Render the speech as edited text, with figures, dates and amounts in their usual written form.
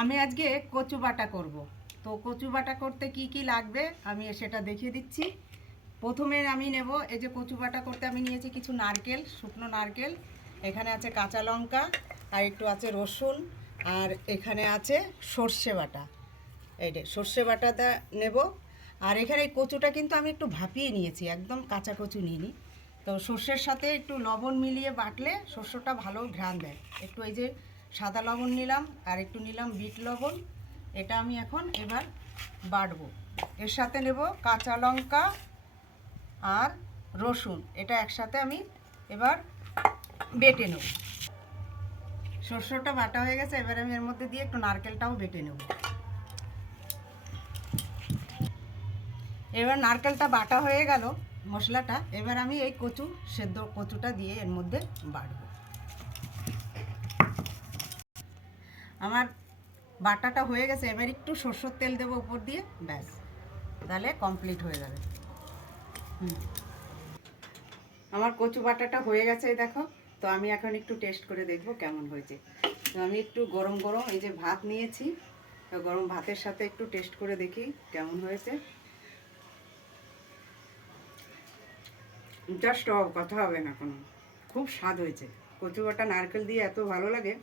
আমি আজকে কচু বাটা করব। তো কচু বাটা করতে কি কি লাগবে আমি সেটা দেখিয়ে দিচ্ছি। প্রথমে আমি নেব, এই যে কচু বাটা করতে আমি নিয়েছি কিছু নারকেল, শুকনো নারকেল, এখানে আছে কাঁচা লঙ্কা, আর একটু আছে রসুন, আর এখানে আছে সর্ষে বাটা। এই যে সর্ষে বাটাটা নেব। আর এখানে এই কচুটা কিন্তু আমি একটু ভাপিয়ে নিয়েছি, একদম কাঁচা কচু নিইনি। তো সর্ষের সাথে একটু লবণ মিলিয়ে বাটলে শস্যটা ভালো ঘ্রাণ দেয়। একটু এই যে সাদা লবণ নিলাম, আর একটু নিলাম বিট লবণ। এটা আমি এখন এবার বাটবো। এর সাথে নেব কাঁচা লঙ্কা আর রসুন, এটা একসাথে আমি এবার বেটে নেব। শস্যটা বাটা হয়ে গেছে, এবার আমি এর মধ্যে দিয়ে একটু নারকেলটাও বেটে নেব। এবার নারকেলটা বাটা হয়ে গেল মশলাটা, এবার আমি এই সেদ্ধ কচুটা দিয়ে এর মধ্যে বাটব। আমার বাটাটা হয়ে গেছে, এবার একটু সরষের তেল দেবো উপর দিয়ে, ব্যাস, তাহলে কমপ্লিট হয়ে যাবে। আমার কচু বাটাটা হয়ে গেছে দেখো। তো আমি এখন একটু টেস্ট করে দেখব কেমন হয়েছে। তো আমি একটু গরম গরম এই যে ভাত নিয়েছি, তো গরম ভাতের সাথে একটু টেস্ট করে দেখি কেমন হয়েছে। জাস্ট কথা হবে না কোনো, খুব স্বাদ হয়েছে। কচু বাটা নারকেল দিয়ে এত ভালো লাগে।